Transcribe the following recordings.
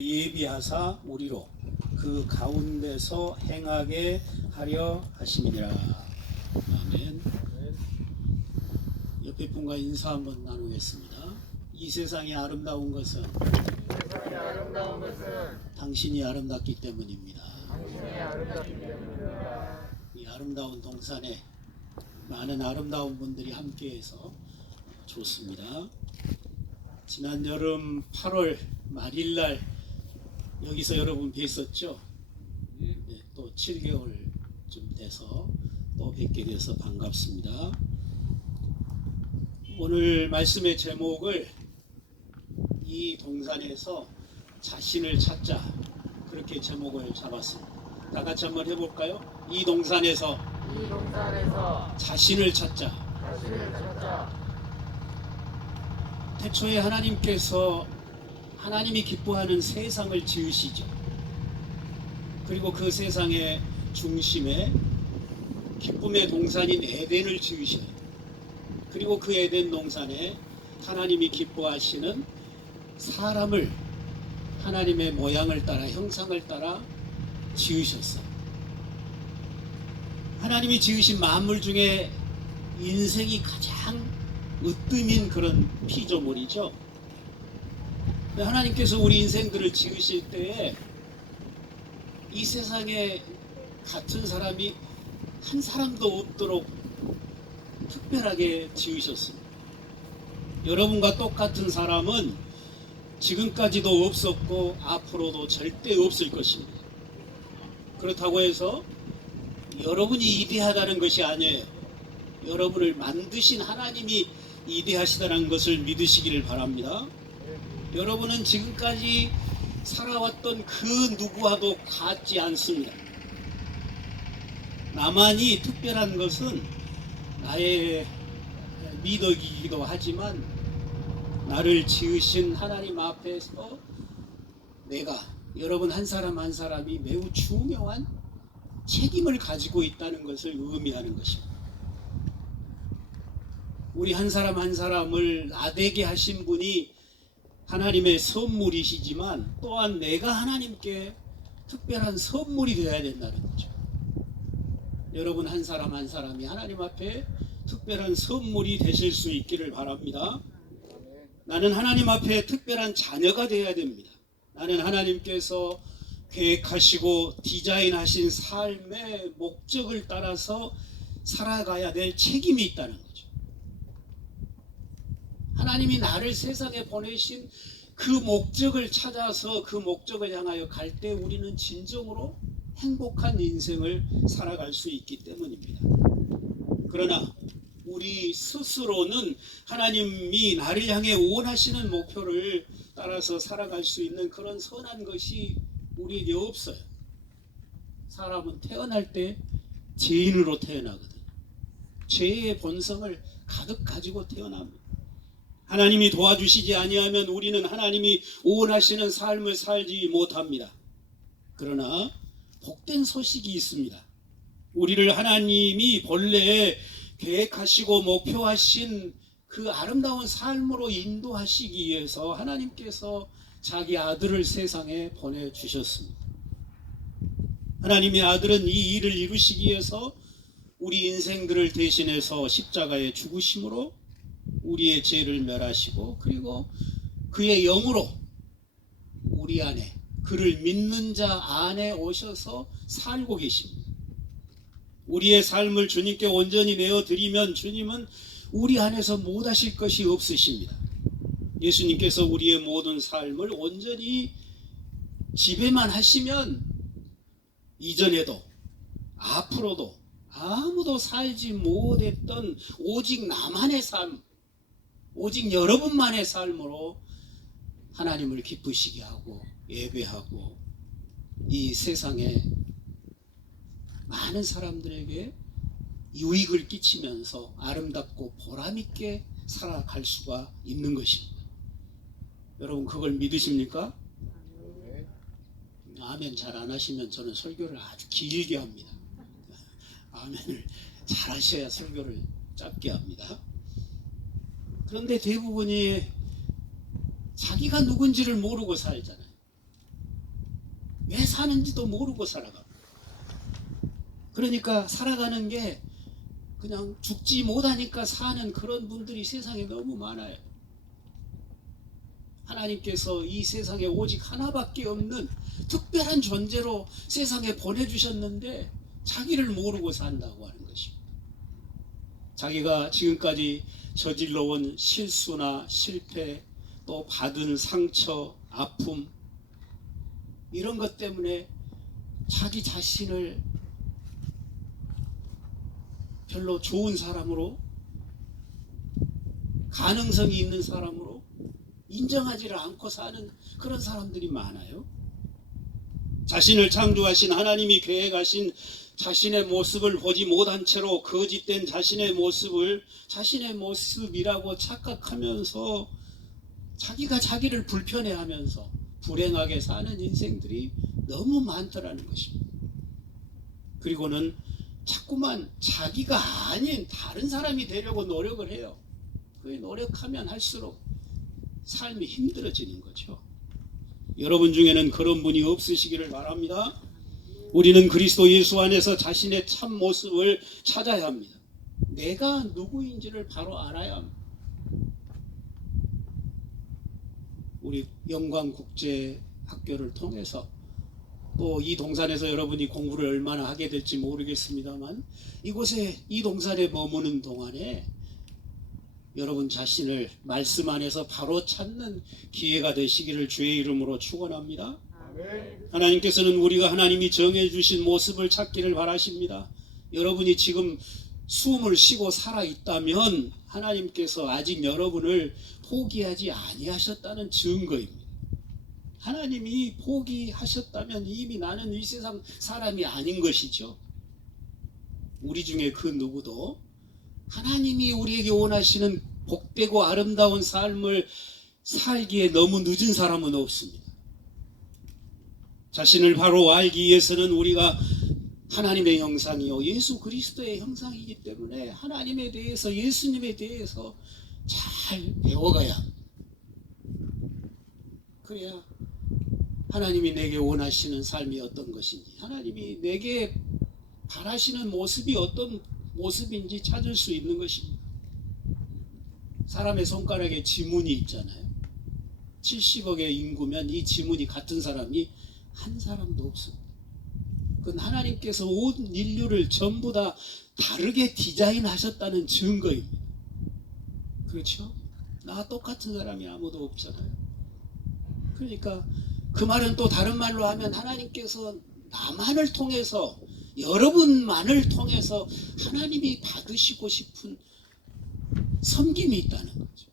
예비하사 우리로 그 가운데서 행하게 하려 하심이니라. 아멘. 옆에 분과 인사 한번 나누겠습니다. 이 세상이 아름다운 것은 당신이 아름답기 때문입니다. 이 아름다운 동산에 많은 아름다운 분들이 함께해서 좋습니다. 지난 여름 8월 말일날 여기서 여러분 뵀었죠? 네, 또 7개월쯤 돼서 또 뵙게 돼서 반갑습니다. 오늘 말씀의 제목을 이 동산에서 자신을 찾자, 그렇게 제목을 잡았습니다. 다 같이 한번 해볼까요? 이 동산에서 자신을 찾자. 태초에 하나님께서 하나님이 기뻐하는 세상을 지으시죠. 그리고 그 세상의 중심에 기쁨의 동산인 에덴을 지으셔요. 그리고 그 에덴 동산에 하나님이 기뻐하시는 사람을 하나님의 모양을 따라 형상을 따라 지으셨어요. 하나님이 지으신 만물 중에 인생이 가장 으뜸인 그런 피조물이죠. 하나님께서 우리 인생들을 지으실 때에 이 세상에 같은 사람이 한 사람도 없도록 특별하게 지으셨습니다. 여러분과 똑같은 사람은 지금까지도 없었고 앞으로도 절대 없을 것입니다. 그렇다고 해서 여러분이 이대하다는 것이 아니에요. 여러분을 만드신 하나님이 이대하시다는 것을 믿으시기를 바랍니다. 여러분은 지금까지 살아왔던 그 누구와도 같지 않습니다. 나만이 특별한 것은 나의 미덕이기도 하지만 나를 지으신 하나님 앞에서 내가, 여러분 한 사람 한 사람이 매우 중요한 책임을 가지고 있다는 것을 의미하는 것입니다. 우리 한 사람 한 사람을 나되게 하신 분이 하나님의 선물이시지만 또한 내가 하나님께 특별한 선물이 되어야 된다는 거죠. 여러분 한 사람 한 사람이 하나님 앞에 특별한 선물이 되실 수 있기를 바랍니다. 나는 하나님 앞에 특별한 자녀가 되어야 됩니다. 나는 하나님께서 계획하시고 디자인하신 삶의 목적을 따라서 살아가야 될 책임이 있다는 거죠. 하나님이 나를 세상에 보내신 그 목적을 찾아서 그 목적을 향하여 갈 때 우리는 진정으로 행복한 인생을 살아갈 수 있기 때문입니다. 그러나 우리 스스로는 하나님이 나를 향해 원하시는 목표를 따라서 살아갈 수 있는 그런 선한 것이 우리에게 없어요. 사람은 태어날 때 죄인으로 태어나거든요. 죄의 본성을 가득 가지고 태어납니다. 하나님이 도와주시지 아니하면 우리는 하나님이 원하시는 삶을 살지 못합니다. 그러나 복된 소식이 있습니다. 우리를 하나님이 본래 계획하시고 목표하신 그 아름다운 삶으로 인도하시기 위해서 하나님께서 자기 아들을 세상에 보내주셨습니다. 하나님의 아들은 이 일을 이루시기 위해서 우리 인생들을 대신해서 십자가에 죽으심으로 우리의 죄를 멸하시고 그리고 그의 영으로 우리 안에, 그를 믿는 자 안에 오셔서 살고 계십니다. 우리의 삶을 주님께 온전히 내어드리면 주님은 우리 안에서 못하실 것이 없으십니다. 예수님께서 우리의 모든 삶을 온전히 지배만 하시면 이전에도 앞으로도 아무도 살지 못했던 오직 나만의 삶, 오직 여러분만의 삶으로 하나님을 기쁘시게 하고 예배하고 이 세상에 많은 사람들에게 유익을 끼치면서 아름답고 보람있게 살아갈 수가 있는 것입니다. 여러분 그걸 믿으십니까? 아멘 잘 안 하시면 저는 설교를 아주 길게 합니다. 아멘을 잘 하셔야 설교를 짧게 합니다. 그런데 대부분이 자기가 누군지를 모르고 살잖아요. 왜 사는지도 모르고 살아가. 그러니까 살아가는 게 그냥 죽지 못하니까 사는 그런 분들이 세상에 너무 많아요. 하나님께서 이 세상에 오직 하나밖에 없는 특별한 존재로 세상에 보내주셨는데 자기를 모르고 산다고 하는 것입니다. 자기가 지금까지 저질러온 실수나 실패, 또 받은 상처, 아픔, 이런 것 때문에 자기 자신을 별로 좋은 사람으로, 가능성이 있는 사람으로 인정하지를 않고 사는 그런 사람들이 많아요. 자신을 창조하신 하나님이 계획하신 자신의 모습을 보지 못한 채로 거짓된 자신의 모습을 자신의 모습이라고 착각하면서 자기가 자기를 불편해하면서 불행하게 사는 인생들이 너무 많더라는 것입니다. 그리고는 자꾸만 자기가 아닌 다른 사람이 되려고 노력을 해요. 그 노력하면 할수록 삶이 힘들어지는 거죠. 여러분 중에는 그런 분이 없으시기를 바랍니다. 우리는 그리스도 예수 안에서 자신의 참 모습을 찾아야 합니다. 내가 누구인지를 바로 알아야 합니다. 우리 영광국제학교를 통해서 또 이 동산에서 여러분이 공부를 얼마나 하게 될지 모르겠습니다만 이곳에 이 동산에 머무는 동안에 여러분 자신을 말씀 안에서 바로 찾는 기회가 되시기를 주의 이름으로 축원합니다. 하나님께서는 우리가 하나님이 정해주신 모습을 찾기를 바라십니다. 여러분이 지금 숨을 쉬고 살아있다면 하나님께서 아직 여러분을 포기하지 아니하셨다는 증거입니다. 하나님이 포기하셨다면 이미 나는 이 세상 사람이 아닌 것이죠. 우리 중에 그 누구도 하나님이 우리에게 원하시는 복되고 아름다운 삶을 살기에 너무 늦은 사람은 없습니다. 자신을 바로 알기 위해서는 우리가 하나님의 형상이요 예수 그리스도의 형상이기 때문에 하나님에 대해서 예수님에 대해서 잘 배워가야 합니다. 그래야 하나님이 내게 원하시는 삶이 어떤 것인지, 하나님이 내게 바라시는 모습이 어떤 모습인지 찾을 수 있는 것입니다. 사람의 손가락에 지문이 있잖아요. 70억의 인구면 이 지문이 같은 사람이 한 사람도 없습니다. 그건 하나님께서 온 인류를 전부 다 다르게 디자인하셨다는 증거입니다. 그렇죠? 나와 똑같은 사람이 아무도 없잖아요. 그러니까 그 말은 또 다른 말로 하면 하나님께서 나만을 통해서, 여러분만을 통해서 하나님이 받으시고 싶은 섬김이 있다는 거죠.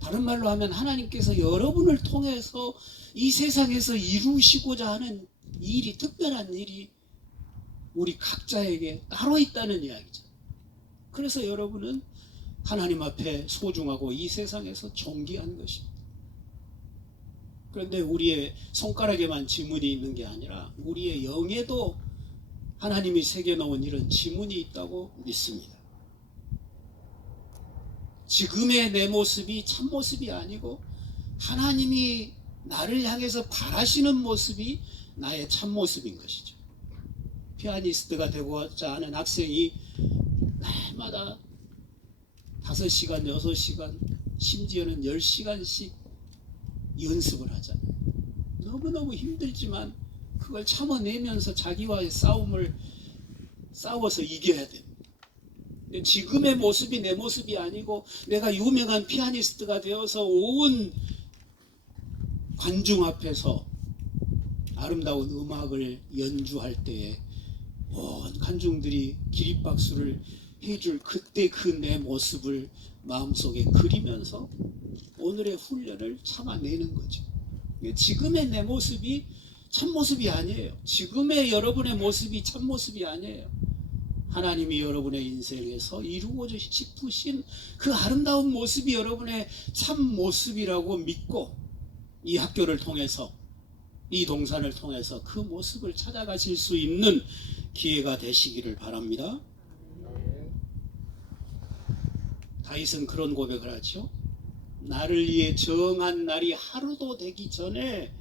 다른 말로 하면 하나님께서 여러분을 통해서 이 세상에서 이루시고자 하는 일이, 특별한 일이 우리 각자에게 따로 있다는 이야기죠. 그래서 여러분은 하나님 앞에 소중하고 이 세상에서 존귀한 것입니다. 그런데 우리의 손가락에만 지문이 있는 게 아니라 우리의 영에도 하나님이 새겨놓은 이런 지문이 있다고 믿습니다. 지금의 내 모습이 참모습이 아니고 하나님이 나를 향해서 바라시는 모습이 나의 참모습인 것이죠. 피아니스트가 되고자 하는 학생이 날마다 5시간, 6시간, 심지어는 10시간씩 연습을 하잖아요. 너무너무 힘들지만 그걸 참아내면서 자기와의 싸워서 이겨야 됩니다. 지금의 모습이 내 모습이 아니고 내가 유명한 피아니스트가 되어서 온 관중 앞에서 아름다운 음악을 연주할 때에 온 관중들이 기립박수를 해줄 그때 그 내 모습을 마음속에 그리면서 오늘의 훈련을 참아내는 거죠. 지금의 내 모습이 참모습이 아니에요. 지금의 여러분의 모습이 참모습이 아니에요. 하나님이 여러분의 인생에서 이루고자 싶으신 그 아름다운 모습이 여러분의 참모습이라고 믿고 이 학교를 통해서, 이 동산을 통해서 그 모습을 찾아가실 수 있는 기회가 되시기를 바랍니다. 다윗은 그런 고백을 하죠. 나를 위해 정한 날이 하루도 되기 전에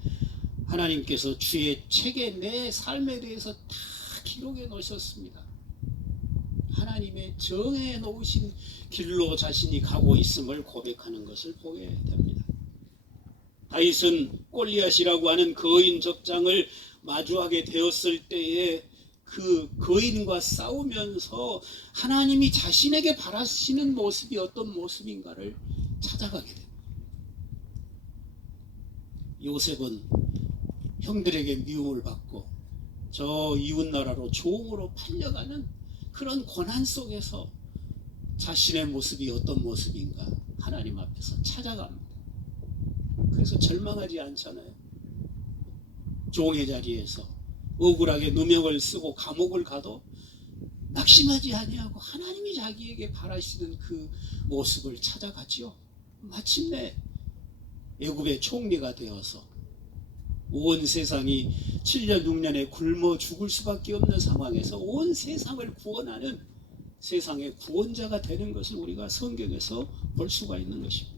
하나님께서 주의 책에 내 삶에 대해서 다 기록해 놓으셨습니다. 하나님의 정해 놓으신 길로 자신이 가고 있음을 고백하는 것을 보게 됩니다. 다윗은 골리앗이라고 하는 거인 적장을 마주하게 되었을 때에 그 거인과 싸우면서 하나님이 자신에게 바라시는 모습이 어떤 모습인가를 찾아가게 됩니다. 요셉은 형들에게 미움을 받고 저 이웃나라로 종으로 팔려가는 그런 고난 속에서 자신의 모습이 어떤 모습인가 하나님 앞에서 찾아갑니다. 그래서 절망하지 않잖아요. 종의 자리에서 억울하게 누명을 쓰고 감옥을 가도 낙심하지 아니하고 하나님이 자기에게 바라시는 그 모습을 찾아가지요. 마침내 애굽의 총리가 되어서 온 세상이 7년 6년에 굶어 죽을 수밖에 없는 상황에서 온 세상을 구원하는 세상의 구원자가 되는 것을 우리가 성경에서 볼 수가 있는 것입니다.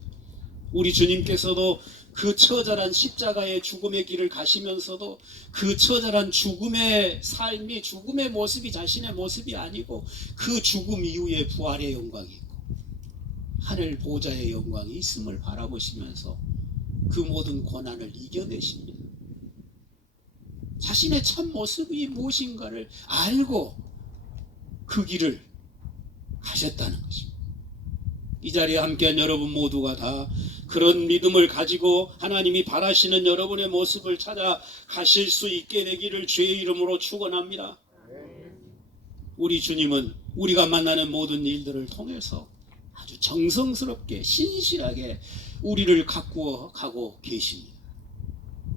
우리 주님께서도 그 처절한 십자가의 죽음의 길을 가시면서도 그 처절한 죽음의 삶이 죽음의 모습이 자신의 모습이 아니고 그 죽음 이후에 부활의 영광이 있고 하늘 보좌의 영광이 있음을 바라보시면서 그 모든 고난을 이겨내십니다. 자신의 참 모습이 무엇인가를 알고 그 길을 가셨다는 것입니다. 이 자리에 함께한 여러분 모두가 다 그런 믿음을 가지고 하나님이 바라시는 여러분의 모습을 찾아 가실 수 있게 되기를 주의 이름으로 축원합니다. 우리 주님은 우리가 만나는 모든 일들을 통해서 아주 정성스럽게 신실하게 우리를 가꾸어 가고 계십니다.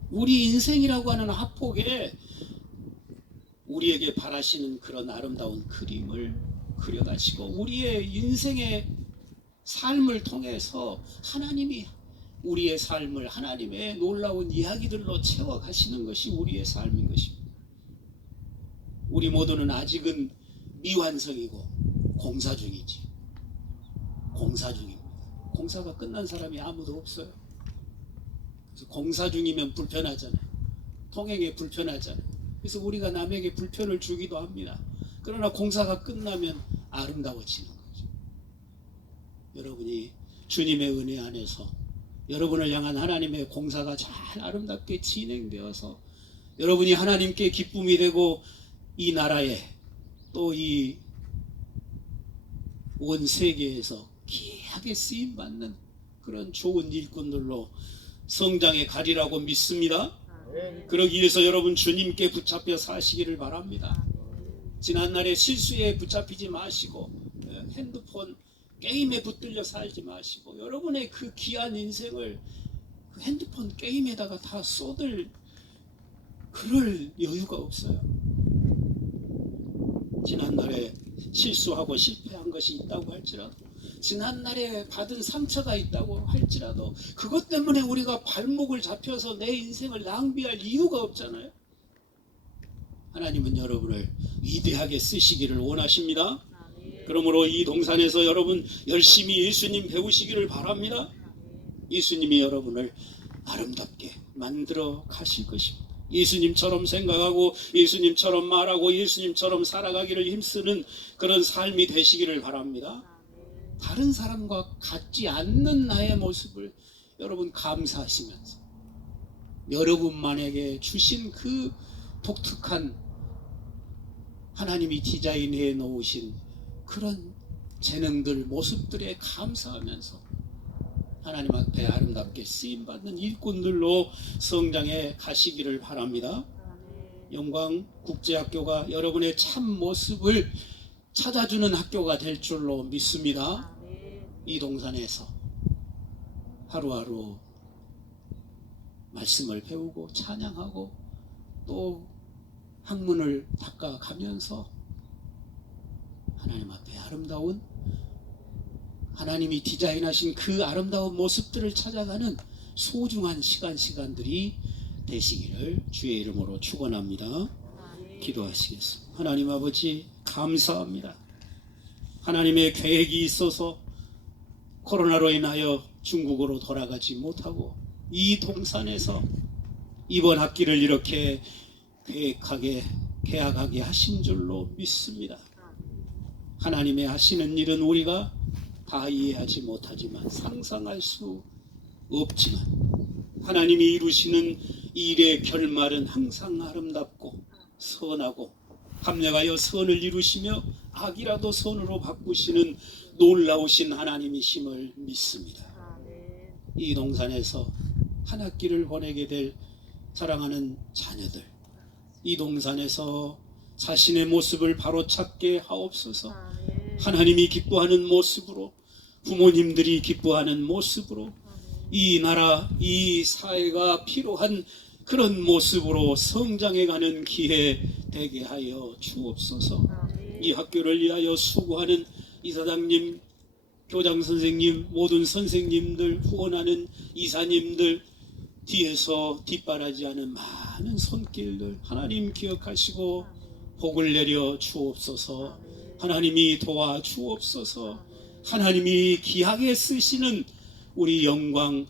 우리 인생이라고 하는 합폭에 우리에게 바라시는 그런 아름다운 그림을 그려가시고 우리의 인생의 삶을 통해서 하나님이 우리의 삶을 하나님의 놀라운 이야기들로 채워가시는 것이 우리의 삶인 것입니다. 우리 모두는 아직은 미완성이고 공사 중이지. 공사 중입니다. 공사가 끝난 사람이 아무도 없어요. 그래서 공사 중이면 불편하잖아요. 통행에 불편하잖아요. 그래서 우리가 남에게 불편을 주기도 합니다. 그러나 공사가 끝나면 아름다워지는 거죠. 여러분이 주님의 은혜 안에서 여러분을 향한 하나님의 공사가 잘 아름답게 진행되어서 여러분이 하나님께 기쁨이 되고 이 나라에 또 이 온 세계에서 귀하게 쓰임받는 그런 좋은 일꾼들로 성장해 가리라고 믿습니다. 그러기 위해서 여러분 주님께 붙잡혀 사시기를 바랍니다. 지난날에 실수에 붙잡히지 마시고 핸드폰 게임에 붙들려 살지 마시고 여러분의 그 귀한 인생을 그 핸드폰 게임에다가 다 쏟을 그럴 여유가 없어요. 지난날에 실수하고 실패한 것이 있다고 할지라도 지난날에 받은 상처가 있다고 할지라도 그것 때문에 우리가 발목을 잡혀서 내 인생을 낭비할 이유가 없잖아요. 하나님은 여러분을 위대하게 쓰시기를 원하십니다. 그러므로 이 동산에서 여러분 열심히 예수님 배우시기를 바랍니다. 예수님이 여러분을 아름답게 만들어 가실 것입니다. 예수님처럼 생각하고 예수님처럼 말하고 예수님처럼 살아가기를 힘쓰는 그런 삶이 되시기를 바랍니다. 다른 사람과 같지 않는 나의 모습을 여러분 감사하시면서 여러분만에게 주신 그 독특한 하나님이 디자인해 놓으신 그런 재능들 모습들에 감사하면서 하나님 앞에 아름답게 쓰임받는 일꾼들로 성장해 가시기를 바랍니다. 영광국제학교가 여러분의 참 모습을 찾아주는 학교가 될 줄로 믿습니다. 이 동산에서 하루하루 말씀을 배우고 찬양하고 또 학문을 닦아가면서 하나님 앞에 아름다운 하나님이 디자인하신 그 아름다운 모습들을 찾아가는 소중한 시간들이 되시기를 주의 이름으로 축원합니다. 기도하시겠습니다. 하나님 아버지 감사합니다. 하나님의 계획이 있어서 코로나로 인하여 중국으로 돌아가지 못하고 이 동산에서 이번 학기를 이렇게 계약하게 하신 줄로 믿습니다. 하나님의 하시는 일은 우리가 다 이해하지 못하지만 상상할 수 없지만 하나님이 이루시는 일의 결말은 항상 아름답고 선하고 합력하여 선을 이루시며 악이라도 선으로 바꾸시는 놀라우신 하나님이심을 믿습니다. 이 동산에서 한 학기를 보내게 될 사랑하는 자녀들, 이 동산에서 자신의 모습을 바로 찾게 하옵소서. 하나님이 기뻐하는 모습으로, 부모님들이 기뻐하는 모습으로, 이 나라, 이 사회가 필요한 그런 모습으로 성장해가는 기회 되게 하여 주옵소서. 이 학교를 위하여 수고하는 이사장님, 교장 선생님, 모든 선생님들, 후원하는 이사님들, 뒤에서 뒷바라지하는 많은 손길들 하나님 기억하시고 복을 내려 주옵소서. 하나님이 도와 주옵소서. 하나님이 귀하게 쓰시는 우리 영광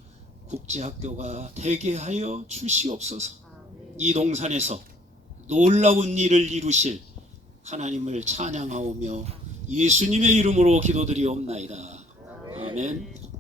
국제학교가 되게 하여 주시옵소서. 이 동산에서 놀라운 일을 이루실 하나님을 찬양하오며 예수님의 이름으로 기도드리옵나이다. 아멘.